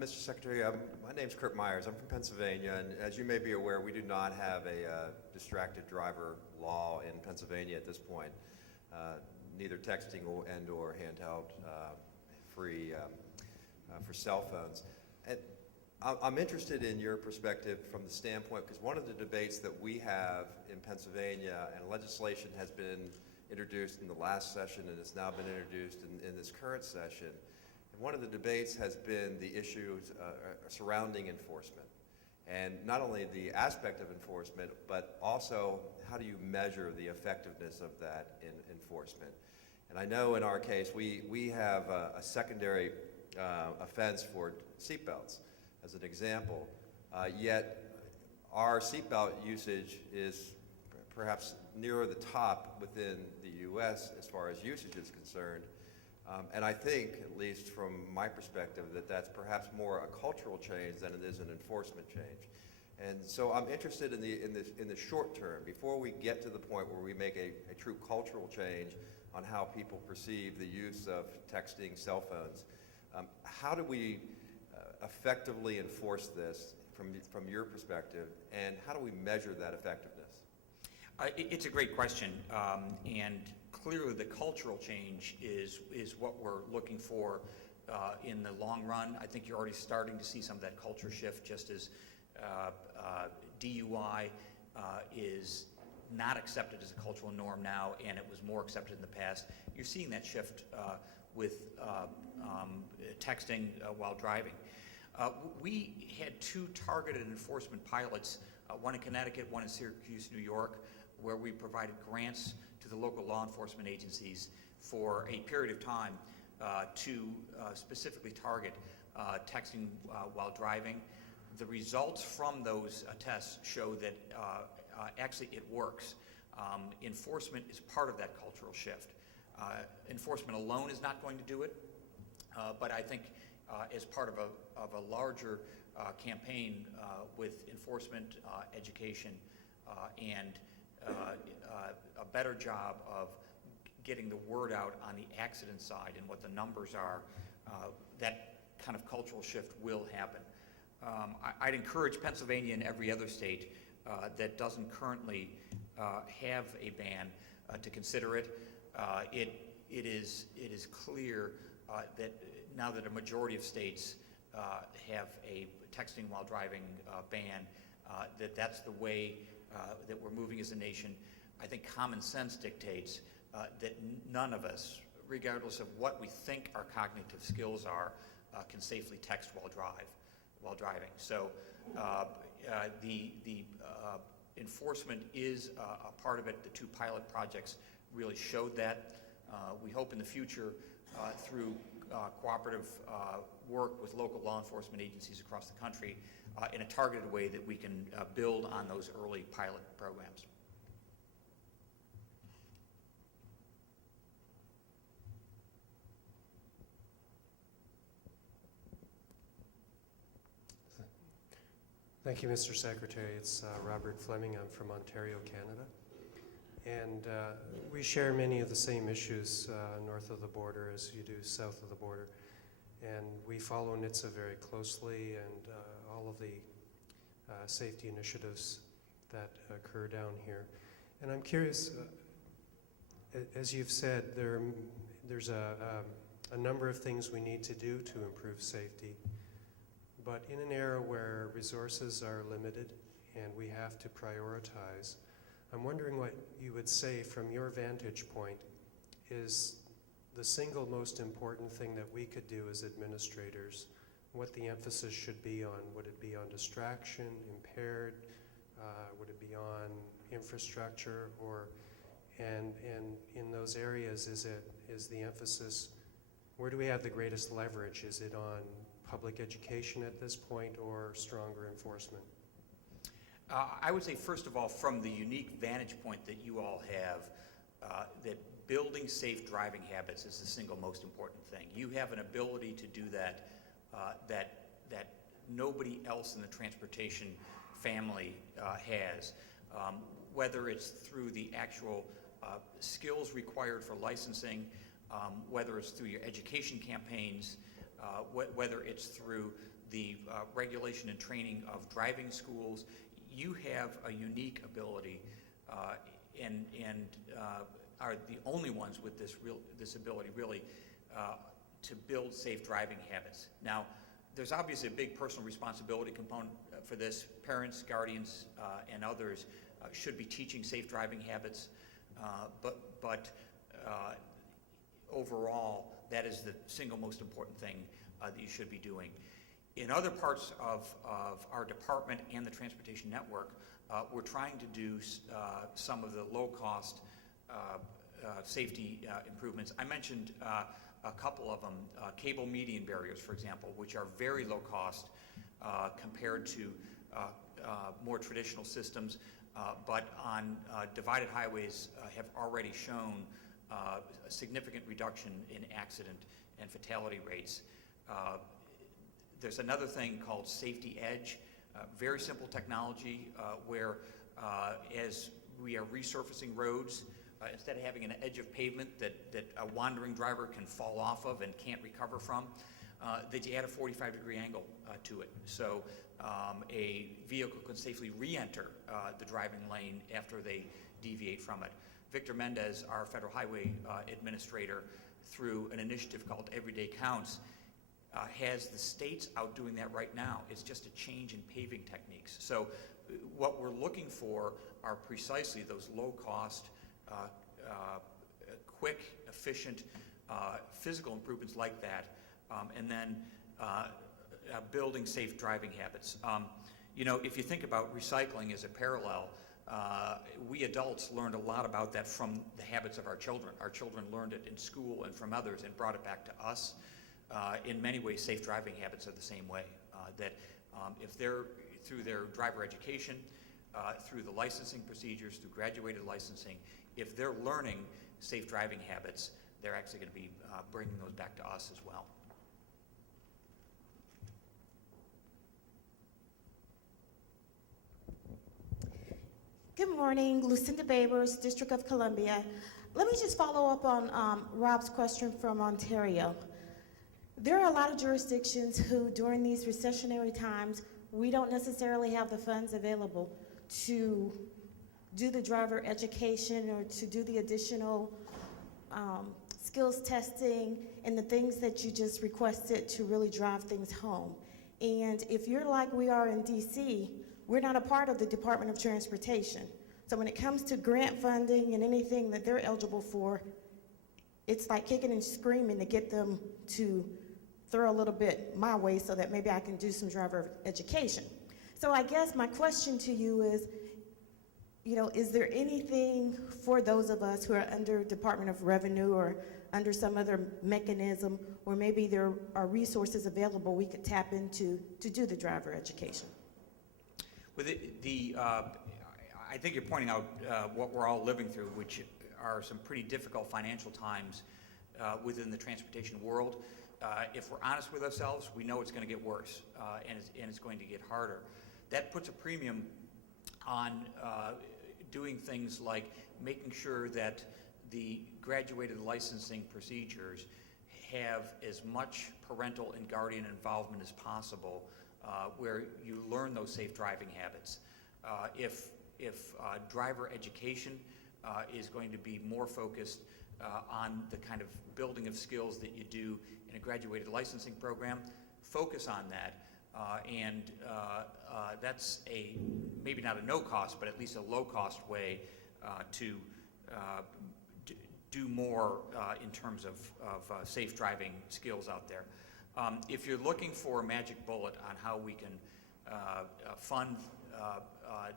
Mr. Secretary, my name's Kurt Myers. I'm from Pennsylvania, and as you may be aware, we do not have a distracted driver law in Pennsylvania at this point. Neither texting and/or handheld free for cell phones. And I'm interested in your perspective from the standpoint, because one of the debates that we have in Pennsylvania, and legislation has been introduced in the last session and it's now been introduced in this current session. And one of the debates has been the issues surrounding enforcement. And not only the aspect of enforcement, but also how do you measure the effectiveness of that enforcement. And I know in our case, we have a secondary offense for seatbelts as an example, yet our seatbelt usage is perhaps nearer the top within the U.S. as far as usage is concerned. And I think, at least from my perspective, that that's perhaps more a cultural change than it is an enforcement change. And so I'm interested in the short term, before we get to the point where we make a true cultural change on how people perceive the use of texting, cell phones. How do we effectively enforce this from your perspective, and how do we measure that effectiveness? It's a great question, and clearly the cultural change is what we're looking for in the long run. I think you're already starting to see some of that culture shift, just as DUI is not accepted as a cultural norm now, and it was more accepted in the past. You're seeing that shift with texting while driving. We had two targeted enforcement pilots, one in Connecticut, one in Syracuse, New York, where we provided grants to the local law enforcement agencies for a period of time to specifically target texting while driving. The results from those tests show that actually it works. Enforcement is part of that cultural shift. Enforcement alone is not going to do it, but I think as part of a larger campaign with enforcement, education, and a better job of getting the word out on the accident side and what the numbers are, that kind of cultural shift will happen. I'd encourage Pennsylvania and every other state that doesn't currently have a ban to consider it. It is clear that now that a majority of states have a texting while driving ban, that's the way that we're moving as a nation. I think common sense dictates that none of us, regardless of what we think our cognitive skills are, can safely text while driving. So the enforcement is a part of it. The two pilot projects really showed that. We hope in the future, through cooperative work with local law enforcement agencies across the country, in a targeted way, that we can build on those early pilot programs. Thank you, Mr. Secretary. It's Robert Fleming. I'm from Ontario, Canada. And we share many of the same issues north of the border as you do south of the border. And we follow NHTSA very closely, and all of the safety initiatives that occur down here. And I'm curious, as you've said, there's a number of things we need to do to improve safety. But in an era where resources are limited and we have to prioritize, I'm wondering what you would say from your vantage point is the single most important thing that we could do as administrators, what the emphasis should be on. Would it be on distraction, impaired? Would it be on infrastructure? And in those areas, is the emphasis, where do we have the greatest leverage? Is it on public education at this point or stronger enforcement? I would say, first of all, from the unique vantage point that you all have, that building safe driving habits is the single most important thing. You have an ability to do that that nobody else in the transportation family has, whether it's through the actual skills required for licensing, whether it's through your education campaigns, whether it's through the regulation and training of driving schools. You have a unique ability and are the only ones with this ability really to build safe driving habits. Now, there's obviously a big personal responsibility component for this. Parents, guardians, and others should be teaching safe driving habits, but overall, that is the single most important thing that you should be doing. In other parts of our department and the transportation network, we're trying to do some of the low-cost safety improvements. I mentioned a couple of them, cable median barriers, for example, which are very low cost compared to more traditional systems, but on divided highways have already shown a significant reduction in accident and fatality rates. There's another thing called Safety Edge, very simple technology where as we are resurfacing roads, instead of having an edge of pavement that a wandering driver can fall off of and can't recover from, that you add a 45-degree angle to it. So a vehicle can safely re-enter the driving lane after they deviate from it. Victor Mendez, our federal highway administrator, through an initiative called Everyday Counts, has the states out doing that right now. It's just a change in paving techniques. So what we're looking for are precisely those low-cost, quick, efficient physical improvements like that, and then building safe driving habits. You know, if you think about recycling as a parallel, we adults learned a lot about that from the habits of our children. Our children learned it in school and from others and brought it back to us. In many ways, safe driving habits are the same way. That if they're through their driver education, through the licensing procedures, through graduated licensing, if they're learning safe driving habits, they're actually going to be bringing those back to us as well. Good morning, Lucinda Babers, District of Columbia. Let me just follow up on Rob's question from Ontario. There are a lot of jurisdictions who, during these recessionary times, we don't necessarily have the funds available to do the driver education or to do the additional skills testing and the things that you just requested to really drive things home. And if you're like we are in DC, we're not a part of the Department of Transportation. So when it comes to grant funding and anything that they're eligible for, it's like kicking and screaming to get them to throw a little bit my way so that maybe I can do some driver education. So I guess my question to you is, you know, is there anything for those of us who are under Department of Revenue or under some other mechanism where maybe there are resources available we could tap into to do the driver education? With I think you're pointing out what we're all living through, which are some pretty difficult financial times within the transportation world. If we're honest with ourselves, we know it's going to get worse, and it's going to get harder. That puts a premium on doing things like making sure that the graduated licensing procedures have as much parental and guardian involvement as possible, where you learn those safe driving habits. If driver education is going to be more focused on the kind of building of skills that you do in a graduated licensing program, focus on that. And that's maybe not a no-cost, but at least a low-cost way to do more in terms of safe driving skills out there. If you're looking for a magic bullet on how we can fund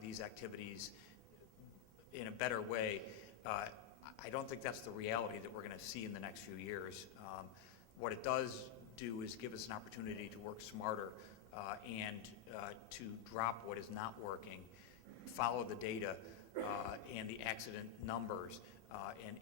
these activities in a better way, I don't think that's the reality that we're going to see in the next few years. What it does do is give us an opportunity to work smarter and to drop what is not working, follow the data and the accident numbers,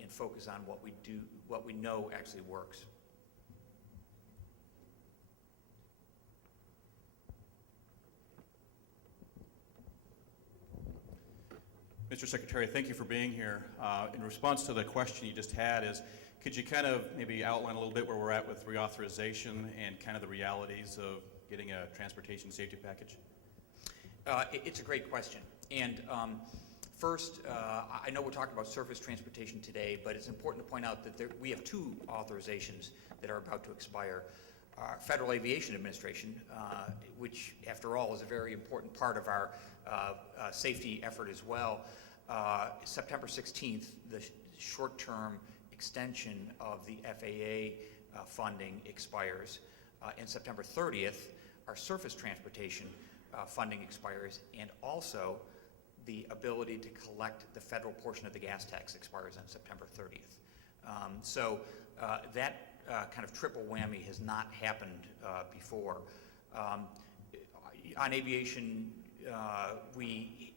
and focus on what we know actually works. Mr. Secretary, thank you for being here. In response to the question you just had, Could you kind of maybe outline a little bit where we're at with reauthorization and kind of the realities of getting a transportation safety package? It's a great question. And first, I know we're talking about surface transportation today, but it's important to point out that we have two authorizations that are about to expire. Federal Aviation Administration, which, after all, is a very important part of our safety effort as well. September 16th, the short-term extension of the FAA funding expires. And September 30th, our surface transportation funding expires, and also the ability to collect the federal portion of the gas tax expires on September 30th. So that kind of triple whammy has not happened before. On aviation, we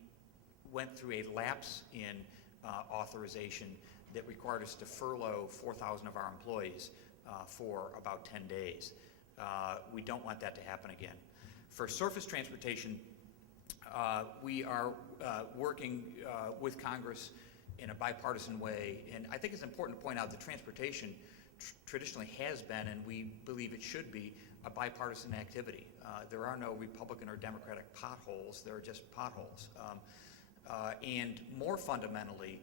went through a lapse in authorization that required us to furlough 4,000 of our employees for about 10 days. We don't want that to happen again. For surface transportation, we are working with Congress in a bipartisan way, and I think it's important to point out that transportation traditionally has been, and we believe it should be, a bipartisan activity. There are no Republican or Democratic potholes, there are just potholes. And more fundamentally,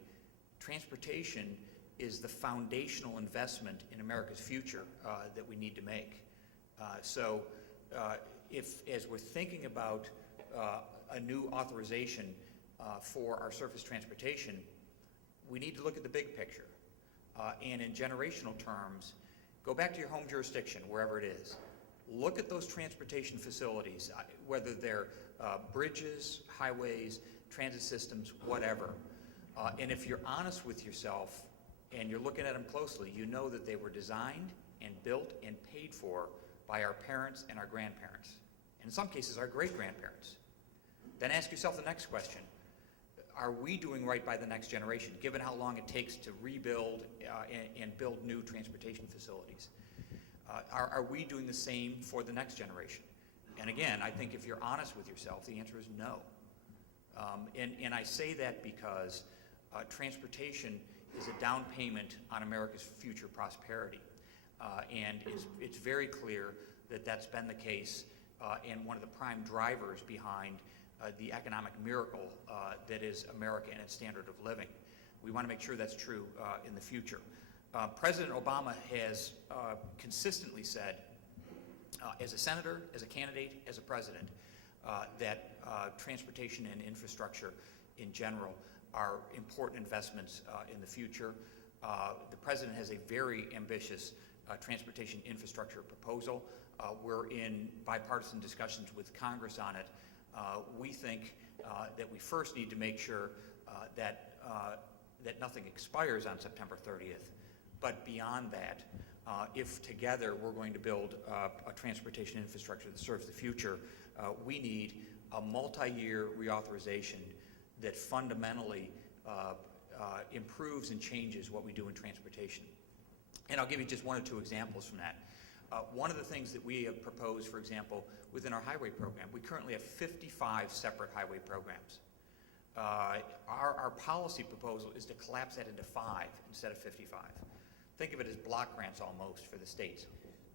transportation is the foundational investment in America's future that we need to make. So if, as we're thinking about a new authorization for our surface transportation, we need to look at the big picture. And in generational terms, go back to your home jurisdiction, wherever it is. Look at those transportation facilities, whether they're bridges, highways, transit systems, whatever. And if you're honest with yourself and you're looking at them closely, you know that they were designed and built and paid for by our parents and our grandparents, and in some cases our great-grandparents. Then ask yourself the next question. Are we doing right by the next generation, given how long it takes to rebuild and build new transportation facilities? Are we doing the same for the next generation? And again, I think if you're honest with yourself, the answer is no. And I say that because transportation is a down payment on America's future prosperity. And it's very clear that that's been the case and one of the prime drivers behind the economic miracle that is America and its standard of living. We want to make sure that's true in the future. President Obama has consistently said, as a senator, as a candidate, as a president, that transportation and infrastructure in general are important investments in the future. The president has a very ambitious transportation infrastructure proposal. We're in bipartisan discussions with Congress on it. We think that we first need to make sure that nothing expires on September 30th. But beyond that, if together we're going to build a transportation infrastructure that serves the future, we need a multi-year reauthorization that fundamentally improves and changes what we do in transportation. And I'll give you just one or two examples from that. One of the things that we have proposed, for example, within our highway program, we currently have 55 separate highway programs. Our policy proposal is to collapse that into 5 instead of 55. Think of it as block grants almost for the states.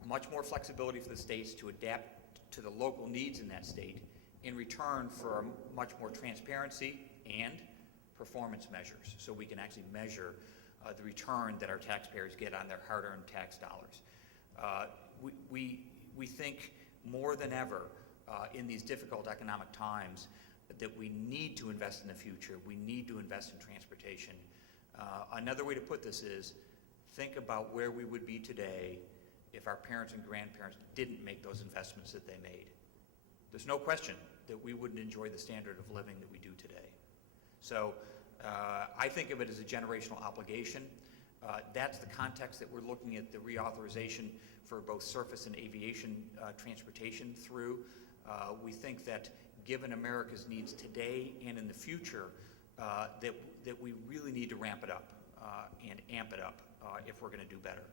Much more flexibility for the states to adapt to the local needs in that state in return for much more transparency and performance measures, so we can actually measure the return that our taxpayers get on their hard-earned tax dollars. We think more than ever in these difficult economic times that we need to invest in the future. We need to invest in transportation. Another way to put this is, think about where we would be today if our parents and grandparents didn't make those investments that they made. There's no question that we wouldn't enjoy the standard of living that we do today. So I think of it as a generational obligation. That's the context that we're looking at the reauthorization for both surface and aviation transportation through. We think that given America's needs today and in the future, that we really need to ramp it up and amp it up if we're going to do better.